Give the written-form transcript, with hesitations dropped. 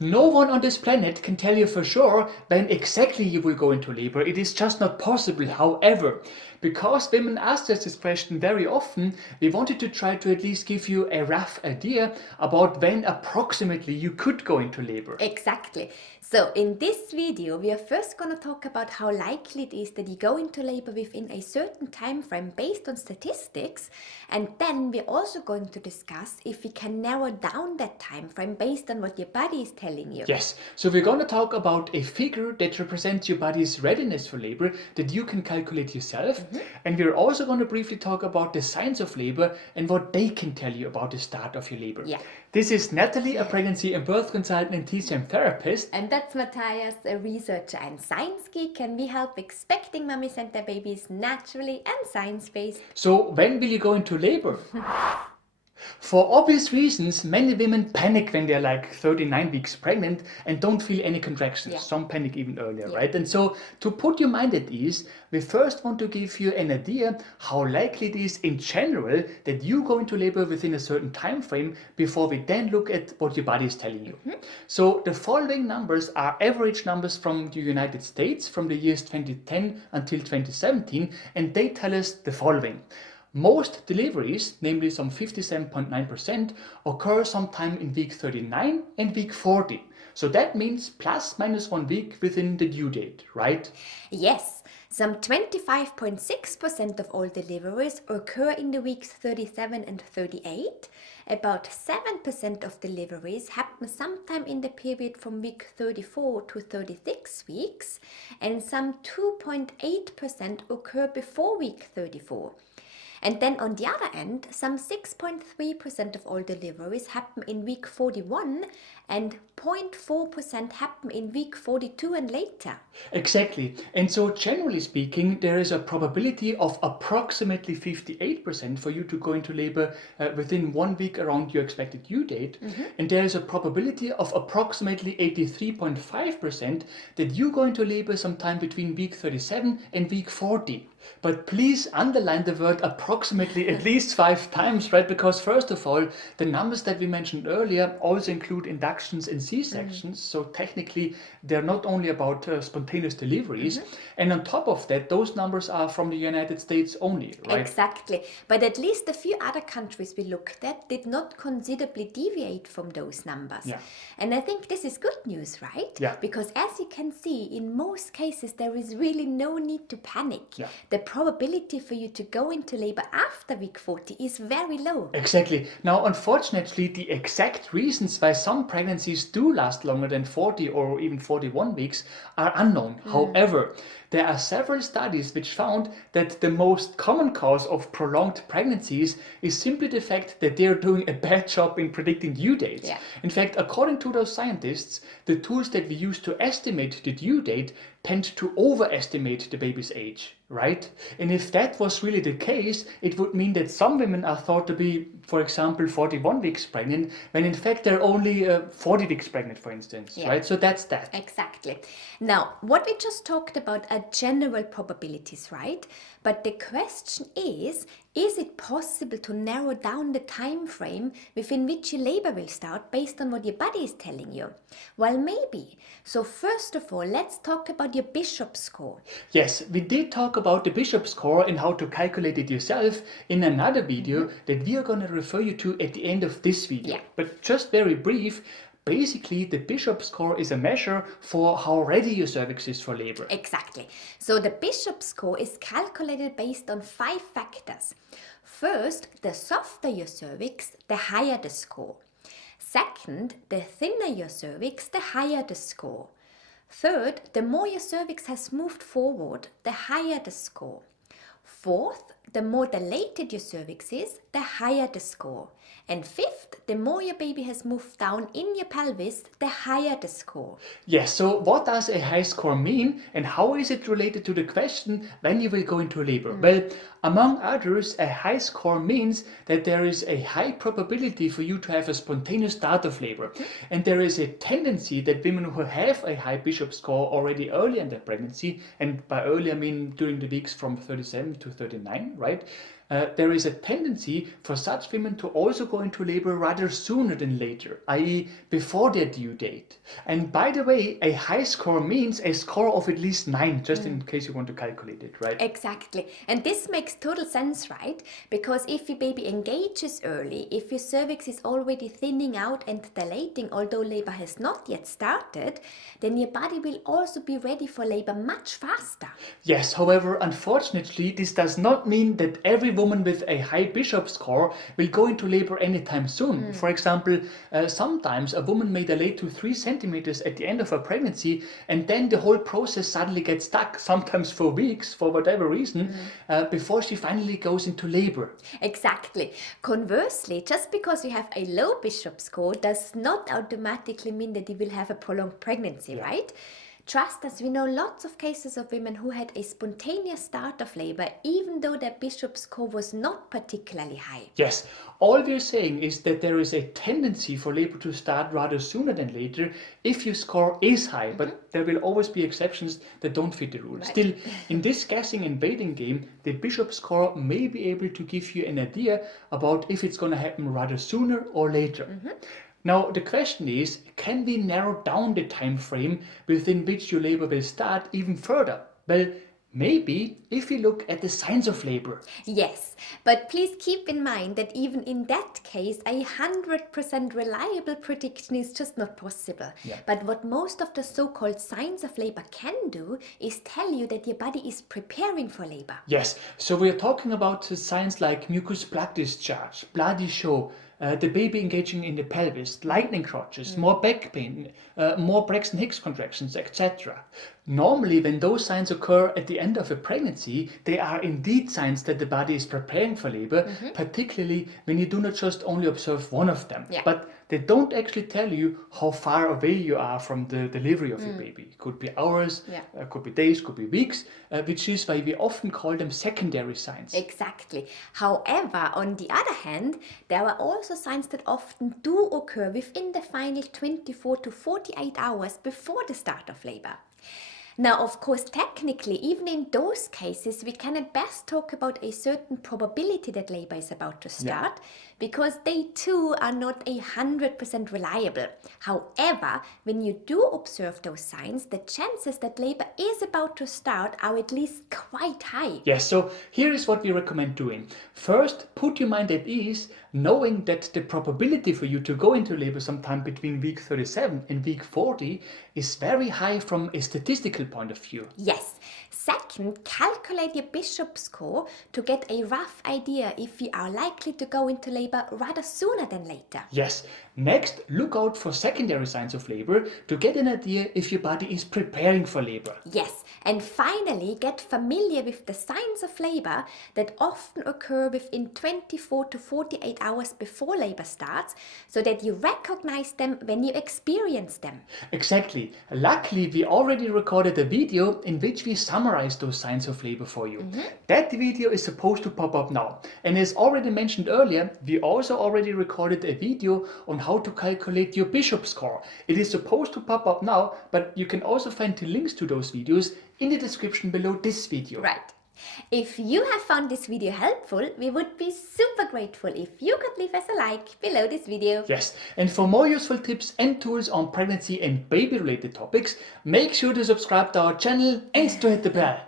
No one on this planet can tell you for sure when exactly you will go into labor. It is just not possible. However, because women ask us this question very often, we wanted to try to at least give you a rough idea about when approximately you could go into labor. Exactly. So in this video, we are first going to talk about how likely it is that you go into labor within a certain time frame based on statistics. And then we're also going to discuss if we can narrow down that time frame based on what your body is telling you. Yes, so we're going to talk about a figure that represents your body's readiness for labor that you can calculate yourself. And we're also going to briefly talk about the signs of labor and what they can tell you about the start of your labor. Yeah. This is Nathalie, a pregnancy and birth consultant and TCM therapist. And that's Mathias, a researcher and science geek, and we help expecting mummies and their babies naturally and science-based. So when will you go into labor? For obvious reasons, many women panic when they're like 39 weeks pregnant and don't feel any contractions. Yeah. Some panic even earlier, right? And so to put your mind at ease, we first want to give you an idea how likely it is in general that you go into labor within a certain time frame before we then look at what your body is telling you. So the following numbers are average numbers from the United States from the years 2010 until 2017, and they tell us the following. Most deliveries, namely some 57.9%, occur sometime in week 39 and week 40. So that means plus minus 1 week within the due date, right? Yes, some 25.6% of all deliveries occur in the weeks 37 and 38. About 7% of deliveries happen sometime in the period from week 34 to 36 weeks, and some 2.8% occur before week 34. And then on the other end, some 6.3% of all deliveries happen in week 41 and 0.4% happen in week 42 and later. Exactly. And so generally speaking, there is a probability of approximately 58% for you to go into labor within 1 week around your expected due date. And there is a probability of approximately 83.5% that you go into labor sometime between week 37 and week 40. But please underline the word approximately at least 5 times, right? Because first of all, the numbers that we mentioned earlier also include inductions and C-sections. So technically, they're not only about spontaneous deliveries. And on top of that, those numbers are from the United States only, right? Exactly. But at least a few other countries we looked at did not considerably deviate from those numbers. Yeah. And I think this is good news, right? Yeah. Because as you can see, in most cases, there is really no need to panic. Yeah. The probability for you to go into labor after week 40 is very low. Exactly. Now, unfortunately, the exact reasons why some pregnancies do last longer than 40 or even 41 weeks are unknown. However, there are several studies which found that the most common cause of prolonged pregnancies is simply the fact that they're doing a bad job in predicting due dates. Yeah. In fact, according to those scientists, the tools that we use to estimate the due date tend to overestimate the baby's age, right? And if that was really the case, it would mean that some women are thought to be, for example, 41 weeks pregnant, when in fact they're only 40 weeks pregnant, for instance, Yeah. right? So that's that. Exactly. Now, what we just talked about are general probabilities, right? But the question is it possible to narrow down the time frame within which your labor will start based on what your body is telling you? Well, maybe. So first of all, let's talk about your Bishop score. Yes, we did talk about the Bishop score and how to calculate it yourself in another video that we are going to refer you to at the end of this video. Yeah. But just very brief, basically the Bishop score is a measure for how ready your cervix is for labor. Exactly. So the Bishop score is calculated based on 5 factors. First, the softer your cervix, the higher the score. Second, the thinner your cervix, the higher the score. Third, the more your cervix has moved forward, the higher the score. Fourth, the more dilated your cervix is, the higher the score. And fifth, the more your baby has moved down in your pelvis, the higher the score. Yes, so what does a high score mean and how is it related to the question when you will go into labor? Well, among others, a high score means that there is a high probability for you to have a spontaneous start of labor. And there is a tendency that women who have a high Bishop score already early in their pregnancy, and by early I mean during the weeks from 37 to 39, right? there is a tendency for such women to also go into labor rather sooner than later, i.e. before their due date. And by the way, a high score means a score of at least 9, just in case you want to calculate it, right? Exactly. And this makes total sense, right? Because if your baby engages early, if your cervix is already thinning out and dilating, although labor has not yet started, then your body will also be ready for labor much faster. Yes, however, unfortunately, this does not mean that every woman with a high Bishop score will go into labor anytime soon. For example, sometimes a woman may delay to 3 centimeters at the end of her pregnancy, and then the whole process suddenly gets stuck, sometimes for weeks, for whatever reason, before she finally goes into labor. Exactly. Conversely, just because you have a low Bishop score does not automatically mean that you will have a prolonged pregnancy, right? Trust us, we know lots of cases of women who had a spontaneous start of labor even though their Bishop score was not particularly high. Yes, all we're saying is that there is a tendency for labor to start rather sooner than later if your score is high, but there will always be exceptions that don't fit the rule. Right. Still, in this guessing and waiting game, the Bishop score may be able to give you an idea about if it's going to happen rather sooner or later. Now, the question is, can we narrow down the time frame within which your labor will start even further? Well, maybe if we look at the signs of labor. Yes, but please keep in mind that even in that case, 100% reliable prediction is just not possible. Yeah. But what most of the so-called signs of labor can do is tell you that your body is preparing for labor. Yes, so we're talking about signs like mucus plug discharge, bloody show, the baby engaging in the pelvis, lightning crotches, more back pain, more Braxton Hicks contractions, etc. Normally, when those signs occur at the end of a pregnancy, they are indeed signs that the body is preparing for labor, particularly when you do not just only observe one of them. Yeah. But they don't actually tell you how far away you are from the delivery of your baby. It could be hours, could be days, could be weeks, which is why we often call them secondary signs. Exactly. However, on the other hand, there are also signs that often do occur within the final 24 to 48 hours before the start of labor. Now, of course, technically, even in those cases, we can at best talk about a certain probability that labor is about to start, because they too are not 100% reliable. However, when you do observe those signs, the chances that labor is about to start are at least quite high. Yes, so here is what we recommend doing. First, put your mind at ease, knowing that the probability for you to go into labor sometime between week 37 and week 40 is very high from a statistical point of view. Yes. Second, calculate your Bishop score to get a rough idea if you are likely to go into labor rather sooner than later. Yes. Next, look out for secondary signs of labor to get an idea if your body is preparing for labor. Yes, and finally, get familiar with the signs of labor that often occur within 24 to 48 hours before labor starts, so that you recognize them when you experience them. Exactly. Luckily, we already recorded a video in which we summarize those signs of labor for you. That video is supposed to pop up now. And as already mentioned earlier, we also already recorded a video on how to calculate your Bishop score. It is supposed to pop up now, but you can also find the links to those videos in the description below this video. Right. If you have found this video helpful, we would be super grateful if you could leave us a like below this video. Yes, and for more useful tips and tools on pregnancy and baby related topics, make sure to subscribe to our channel and to hit the bell.